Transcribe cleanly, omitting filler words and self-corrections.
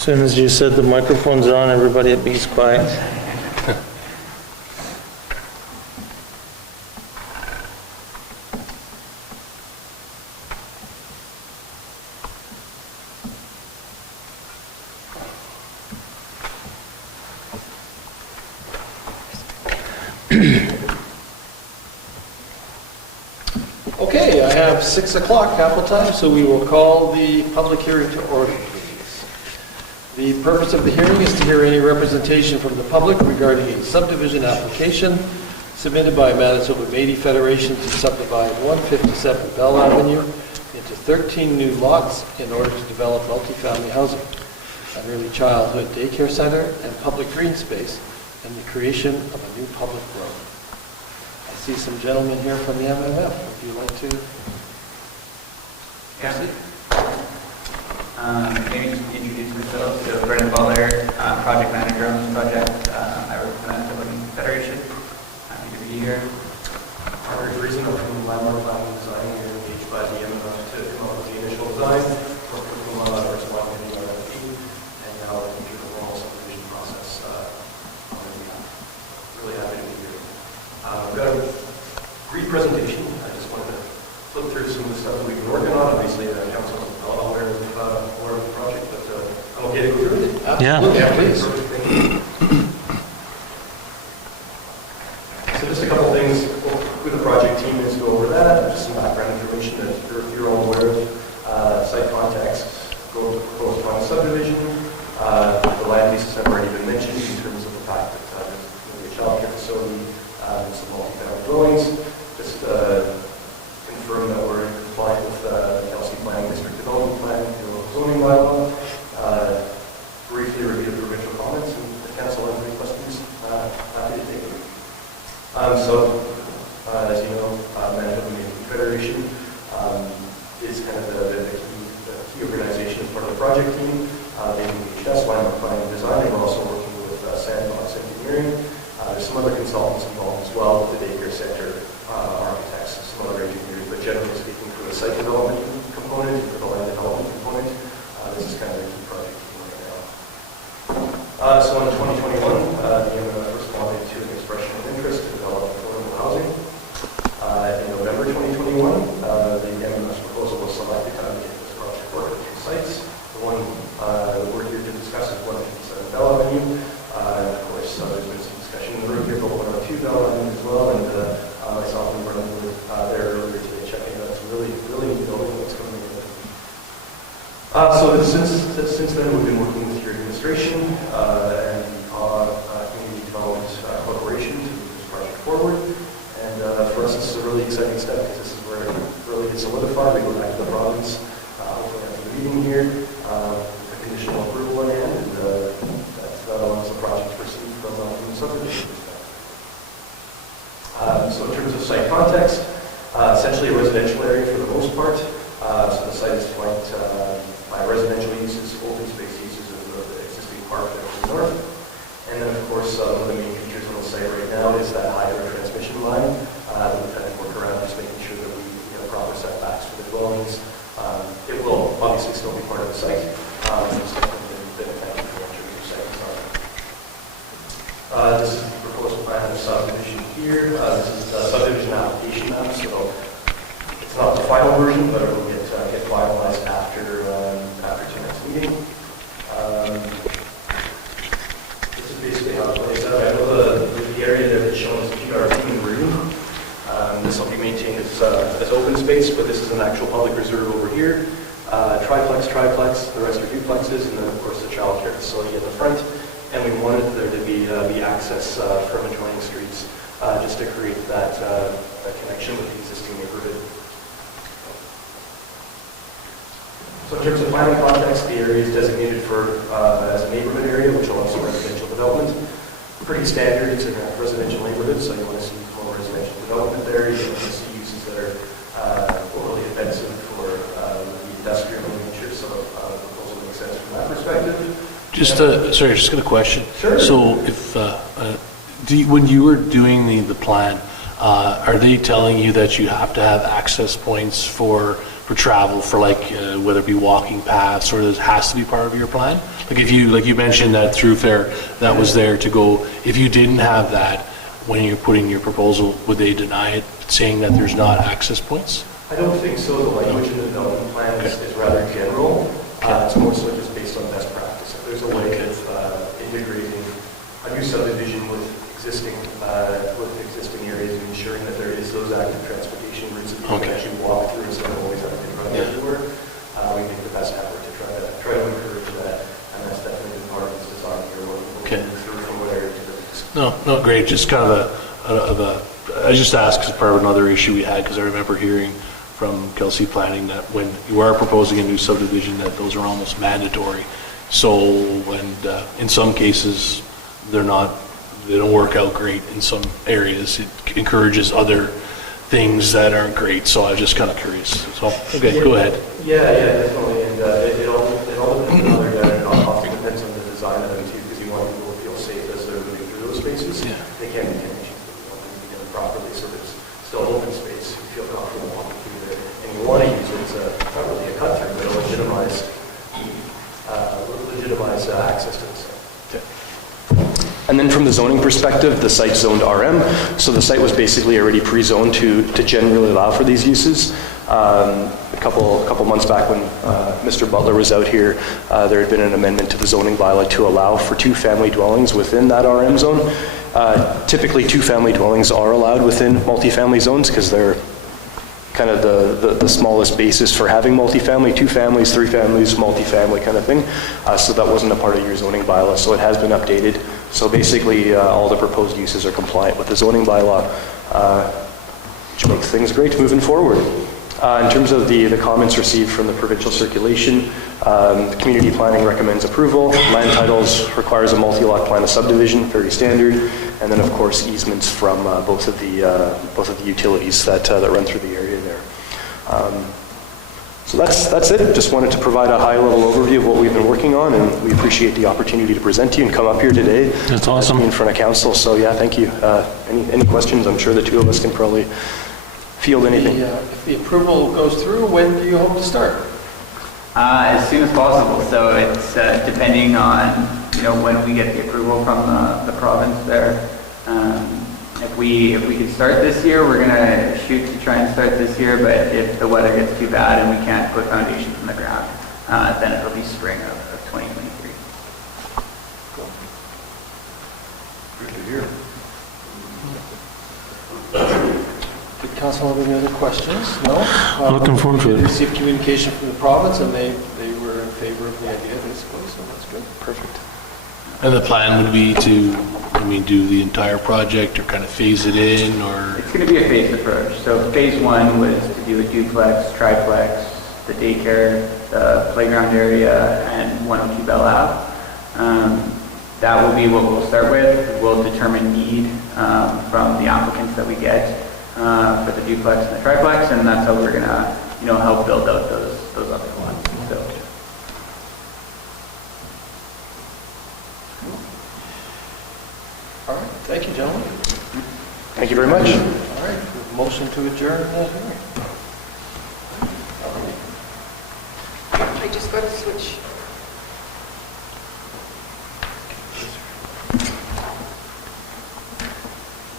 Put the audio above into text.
As soon as you said the microphone's on, everybody at B's quiet. Okay, I have 6 o'clock Capitol time, so we will call the public hearing to order, please. The purpose of the hearing is to hear any representation from the public regarding a subdivision application submitted by Manitoba Métis Federation to subdivide 157 Bell Avenue into 13 new lots in order to develop multifamily housing, an early childhood daycare center, and public green space, and the creation of a new public road. I see some gentlemen here from the MMF. Would you like to proceed? Maybe just introduce myself. So Brendan Butler, project manager on this project. I work for the Manitoba Métis Federation. Happy to be here. Margaret Friesen from Landmark Planning Design, here engaged by the MMF to come up with the initial design, work with them on our responding to RFP, and now we're through the formal subdivision process on their behalf. Really happy to be here. I've got a brief presentation. I just wanted to flip through some of the stuff that we've been working on. Obviously, the council is well aware of the project, but I'm okay to go through it. Yeah. Yeah, please. So just a couple things who the project team is, go over that, just some background information that you're all aware of, site context, go to proposed final subdivision. The land leases have already been mentioned in terms of the fact that there's going to be a child care facility, some multi-family dwellings. Just confirm that we're in compliance with the Kelsey Planning District Development Plan, the zoning bylaw. Briefly review the provincial comments, and if the council has any questions, happy to take them. As you know, Manitoba Métis Federation is kind of the key organization as part of the project team. They engaged us, Landmark Planning and Design, and we're also working with Sandbox Engineering. There's some other consultants involved as well, with the daycare center, architects, some other engineers, but generally speaking, for the site development component, for the land development component, this is kind of the key project team right now. So in 2021, the MMF responded to an expression of interest to develop affordable housing. In November 2021, the MMF's proposal was selected to undertake this project work at 2 sites. The one that we're here to discuss is 157 Bell Avenue. Of course, there's been some discussion in the room here about 102 Bell Avenue as well, and myself and Brendan were there earlier today checking out some really neat building that's coming in. So since then, we've been working with your administration and the Community Development Corporation to move this project forward. And for us, this is a really exciting step because this is where it really gets solidified. We go back to the province, hopefully after the meeting here, with a conditional approval in hand, and that allows the project to proceed from the subdivision perspective. So in terms of site context, essentially a residential area for the most part. So the site is flanked by residential uses, open space uses, and the existing park there to the north. And then, of course, one of the main features on the site right now is that hydro transmission line. We've had to work around just making sure that we get proper setbacks for the dwellings. It will obviously still be part of the site. It's something that thank you for entering your site design. This is the proposed plan of subdivision here. This is the subdivision application map, so it's not the final version, but it will get finalized after tonight's meeting. This is basically how it plays out. I know the area there that's shown as PRT in green. This will be maintained as open space, but this is an actual public reserve over here. Triplex, the rest are duplexes, and then of course the child care facility in the front. And we wanted there to be access from adjoining streets just to create that connection with the existing neighborhood. So in terms of planning context, the area is designated for as a neighborhood area, which allows for residential development. Pretty standard, it's a residential neighborhood, so you want to see more residential development there. You don't want to see uses that are overly offensive for the industrial nature, so the proposal makes sense from that perspective. Sorry, just got a question. Sure. So if, when you were doing the plan, are they telling you that you have to have access points for for travel, for like, whether it be walking paths, or it has to be part of your plan? Like if you, like you mentioned that thoroughfare, that was there to go, if you didn't have that, when you're putting your proposal, would they deny it, saying that there's not access points? I don't think so. The language in the development plan is rather general. It's more so just based on best practice. If there's a way of integrating a new subdivision with existing areas and ensuring that there is those active transportation routes that you can actually walk through instead of always having to run everywhere, we make the best effort to try to encourage that, and that's definitely been part of this design here. We'll move through from one area to the next. No, great, just kind of I just asked as part of another issue we had, because I remember hearing from Kelsey Planning that when you are proposing a new subdivision, that those are almost mandatory. So, and in some cases, they don't work out great in some areas. It encourages other things that aren't great, so I was just kind of curious. So, okay, go ahead. Yeah, definitely, and it all depends on other data, and often depends on the design of them too, because you want people to feel safe as they're moving through those spaces. Yeah. They can't be connections, but you want them to be done properly, so there's still open space, you feel comfortable walking through there, and you want to use it as not really a cut through, but a legitimize access to the site. And then from the zoning perspective, the site's zoned RM, so the site was basically already pre-zoned to generally allow for these uses. A couple months back when Mr. Butler was out here, there had been an amendment to the zoning bylaw to allow for 2 family dwellings within that RM zone. Typically, 2 family dwellings are allowed within multifamily zones because they're kind of the smallest basis for having multifamily, 2 families, 3 families, multifamily kind of thing. So that wasn't a part of your zoning bylaw, so it has been updated. So basically, all the proposed uses are compliant with the zoning bylaw, which makes things great moving forward. In terms of the comments received from the provincial circulation, community planning recommends approval. Land titles requires a multi-lot plan of subdivision, very standard. And then, of course, easements from both of the utilities that run through the area there. So that's it. Just wanted to provide a high-level overview of what we've been working on, and we appreciate the opportunity to present to you and come up here today. That's awesome. In front of council. So yeah, thank you. Any questions? I'm sure the 2 of us can probably field anything. If the approval goes through, when do you hope to start? As soon as possible. So it's depending on when we get the approval from the province there. If we can start this year, we're gonna shoot to try and start this year. But if the weather gets too bad and we can't put foundations in the ground, then it'll be spring of 2023. Good to hear. Did council have any other questions? No? Looking forward to it. We received communication from the province, and they were in favor of the idea, basically, so that's good. Perfect. And the plan would be to, do the entire project or kind of phase it in, or? It's going to be a phased approach. So phase 1 was to do a duplex, triplex, the daycare, the playground area, and 102 Bell Ave. That will be what we'll start with. We'll determine need from the applicants that we get for the duplex and the triplex, and that's how we're going to, help build out those other ones. So. All right, thank you, gentlemen. Thank you very much. All right, motion to adjourn the hearing. I just got to switch